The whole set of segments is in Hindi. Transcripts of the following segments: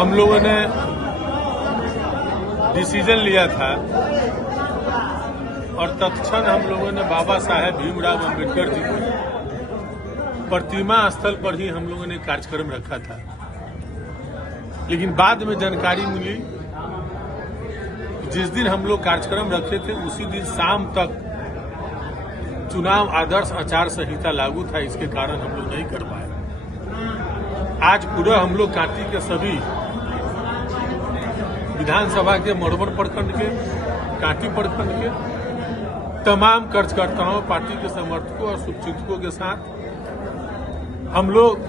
हम लोगों ने डिसीजन लिया था और तत्क्षण हम लोगों ने बाबा साहेब भीमराव अम्बेडकर जी की प्रतिमा स्थल पर ही हम लोगों ने कार्यक्रम रखा था। लेकिन बाद में जानकारी मिली, जिस दिन हम लोग कार्यक्रम रखे थे उसी दिन शाम तक चुनाव आदर्श आचार संहिता लागू था। इसके कारण हम लोग नहीं कर पाए। आज पूरा हम लोग कांटी के सभी विधानसभा के मड़वर प्रखंड के, कांटी प्रखंड के तमाम कार्यकर्ताओं, पार्टी के समर्थकों और शुभचिंतकों के साथ हम लोग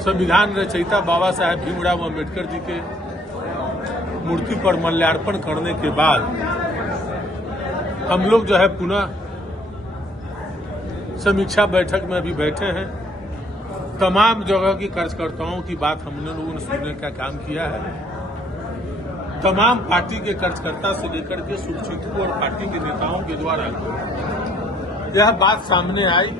संविधान रचयिता बाबा साहेब भीमराव अम्बेडकर जी के मूर्ति पर माल्यार्पण करने के बाद हम लोग जो है पुनः समीक्षा बैठक में अभी बैठे हैं। तमाम जगह के कार्यकर्ताओं की बात हम लोगों ने सुनने का काम किया है। तमाम पार्टी के कार्यकर्ता से लेकर के शुभचिंतकों और पार्टी के नेताओं के द्वारा यह बात सामने आई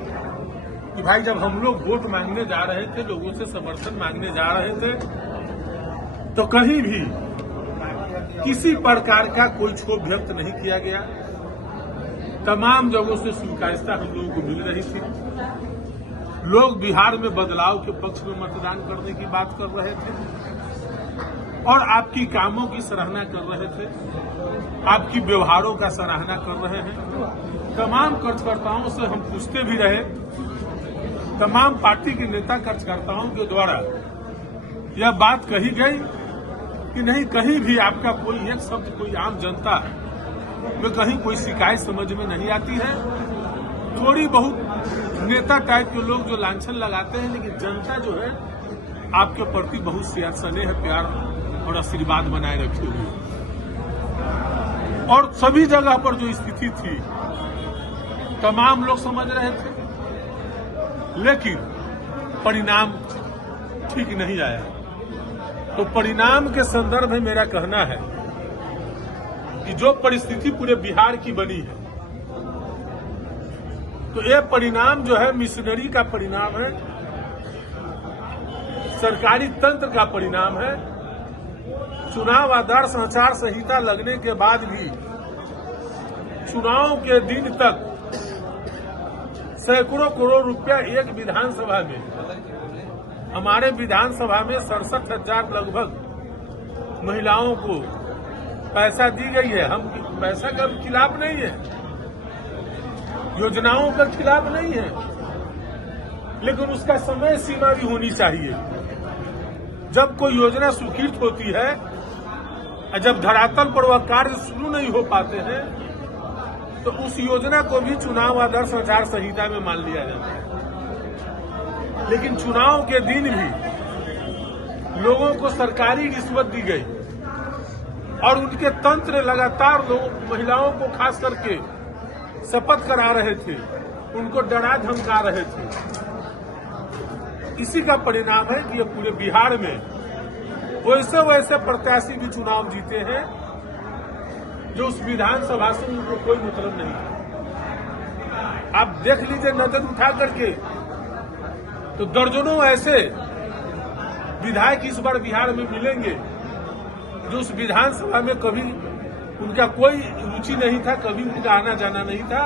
कि भाई जब हम लोग वोट मांगने जा रहे थे, लोगों से समर्थन मांगने जा रहे थे, तो कहीं भी किसी प्रकार का कोई क्षोभ व्यक्त नहीं किया गया। तमाम जगहों से स्वीकार्यता हम लोगों को मिल रही थी। लोग बिहार में बदलाव के पक्ष में मतदान करने की बात कर रहे थे और आपकी कामों की सराहना कर रहे थे, आपकी व्यवहारों का सराहना कर रहे हैं। तमाम कार्यकर्ताओं से हम पूछते भी रहे, तमाम पार्टी के नेता कार्यकर्ताओं के द्वारा यह बात कही गई कि नहीं, कहीं भी आपका कोई एक शब्द कोई आम जनता में कहीं कोई शिकायत समझ में नहीं आती है। थोड़ी बहुत नेता टाइप के लोग जो लांछन लगाते हैं, लेकिन जनता जो है आपके प्रति बहुत स्नेह, प्यार और आशीर्वाद बनाए रखे हुए। और सभी जगह पर जो स्थिति थी तमाम लोग समझ रहे थे, लेकिन परिणाम ठीक नहीं आया। तो परिणाम के संदर्भ में मेरा कहना है कि जो परिस्थिति पूरे बिहार की बनी है, तो ये परिणाम जो है मिशनरी का परिणाम है, सरकारी तंत्र का परिणाम है। चुनाव आदर्श आचार संहिता लगने के बाद भी चुनाव के दिन तक सैकड़ों करोड़ रुपया एक विधानसभा में, हमारे विधानसभा में 67,000 लगभग महिलाओं को पैसा दी गई है। हम पैसा का खिलाफ नहीं है, योजनाओं का खिलाफ नहीं है, लेकिन उसका समय सीमा भी होनी चाहिए। जब कोई योजना स्वीकृत होती है, जब धरातल पर वह कार्य शुरू नहीं हो पाते हैं, तो उस योजना को भी चुनाव आदर्श आचार संहिता में मान लिया जाता है। लेकिन चुनाव के दिन भी लोगों को सरकारी रिश्वत दी गई और उनके तंत्र लगातार महिलाओं को खास करके शपथ करा रहे थे, उनको डरा धमका रहे थे। इसी का परिणाम है कि ये पूरे बिहार में वैसे वैसे प्रत्याशी भी चुनाव जीते हैं जो उस विधानसभा से उनको कोई मतलब नहीं है। आप देख लीजिए नजर उठा करके, तो दर्जनों ऐसे विधायक इस बार बिहार में मिलेंगे जो उस विधानसभा में कभी उनका कोई रुचि नहीं था, कभी उनका आना जाना नहीं था,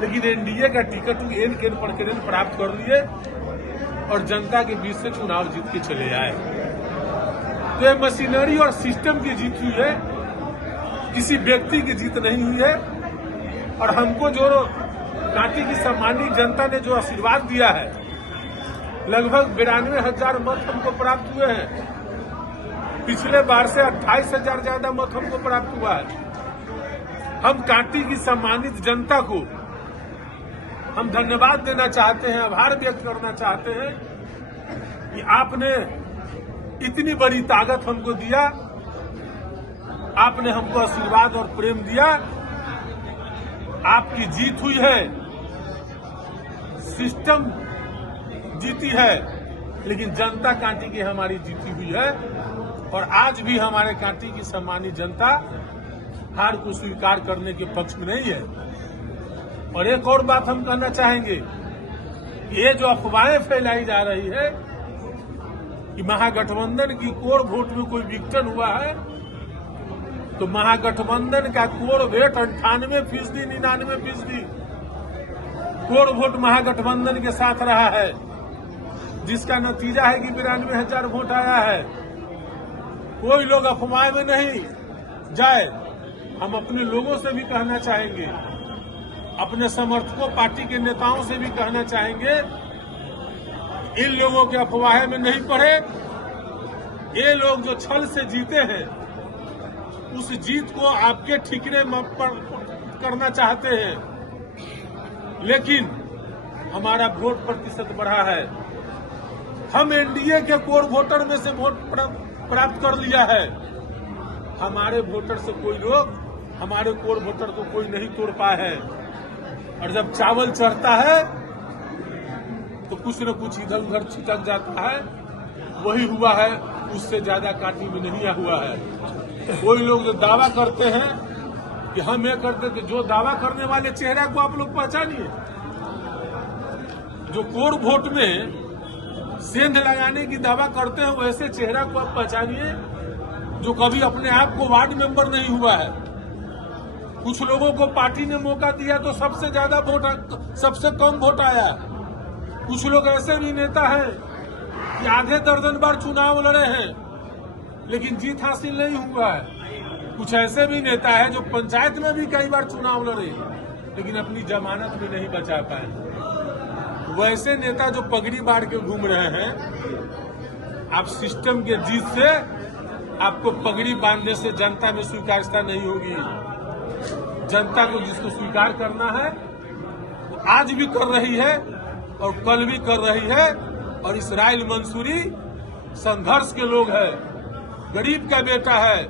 लेकिन एनडीए का टिकट एन केन पर केन प्राप्त कर लिए और जनता के बीच से चुनाव जीत के चले आए। तो ये मशीनरी और सिस्टम की जीत हुई है, किसी व्यक्ति की जीत नहीं हुई है। और हमको जो कांटी की सम्मानित जनता ने जो आशीर्वाद दिया है, लगभग 92,000 मत हमको प्राप्त हुए हैं। पिछले बार से 28,000 ज्यादा मत हमको प्राप्त हुआ है। हम कांटी की सम्मानित जनता को हम धन्यवाद देना चाहते हैं, आभार व्यक्त करना चाहते हैं कि आपने इतनी बड़ी ताकत हमको दिया, आपने हमको आशीर्वाद और प्रेम दिया। आपकी जीत हुई है, सिस्टम जीती है, लेकिन जनता कांटी की हमारी जीती हुई है। और आज भी हमारे कांटी की सम्मानित जनता हार को स्वीकार करने के पक्ष में नहीं है। और एक और बात हम कहना चाहेंगे, ये जो अफवाहें फैलाई जा रही है कि महागठबंधन की कोर वोट में कोई विघटन हुआ है, तो महागठबंधन का कोर वोट 98%, 99% कोर वोट महागठबंधन के साथ रहा है, जिसका नतीजा है कि 92,000 वोट आया है। कोई लोग अफवाह में नहीं जाए। हम अपने लोगों से भी कहना चाहेंगे, अपने समर्थकों, पार्टी के नेताओं से भी कहना चाहेंगे, इन लोगों के अफवाह में नहीं पड़े। ये लोग जो छल से जीते हैं, उस जीत को आपके ठिकरे पर करना चाहते हैं, लेकिन हमारा वोट प्रतिशत बढ़ा है। हम एनडीए के कोर वोटर में से वोट प्राप्त कर लिया है। हमारे वोटर से कोई लोग, हमारे कोर वोटर को कोई नहीं तोड़ पाए है। और जब चावल चढ़ता है तो कुछ न कुछ इधर उधर छिटक जाता है। वही हुआ है, उससे ज्यादा काटी में नहीं हुआ है। कोई लोग जो दावा करते हैं कि हम ये करते, तो जो दावा करने वाले चेहरा को आप लोग पहचानिए। जो कोर वोट में सेंध लगाने की दावा करते हैं, वैसे चेहरा को आप पहचानिए जो कभी अपने आप को वार्ड मेंबर नहीं हुआ है। कुछ लोगों को पार्टी ने मौका दिया तो सबसे ज्यादा वोट, सबसे कम वोट आया। कुछ लोग ऐसे भी नेता हैं कि आधे दर्जन बार चुनाव लड़े हैं लेकिन जीत हासिल नहीं हुआ है। कुछ ऐसे भी नेता है जो पंचायत में भी कई बार चुनाव लड़े लेकिन अपनी जमानत भी नहीं बचा पाए। वैसे नेता जो पगड़ी बांध के घूम रहे हैं, आप सिस्टम के जीत से, आपको पगड़ी बांधने से जनता में स्वीकार्यता नहीं होगी। जनता को जिसको स्वीकार करना है वो आज भी कर रही है और कल भी कर रही है। और इसराइल मंसूरी संघर्ष के लोग हैं, गरीब का बेटा है।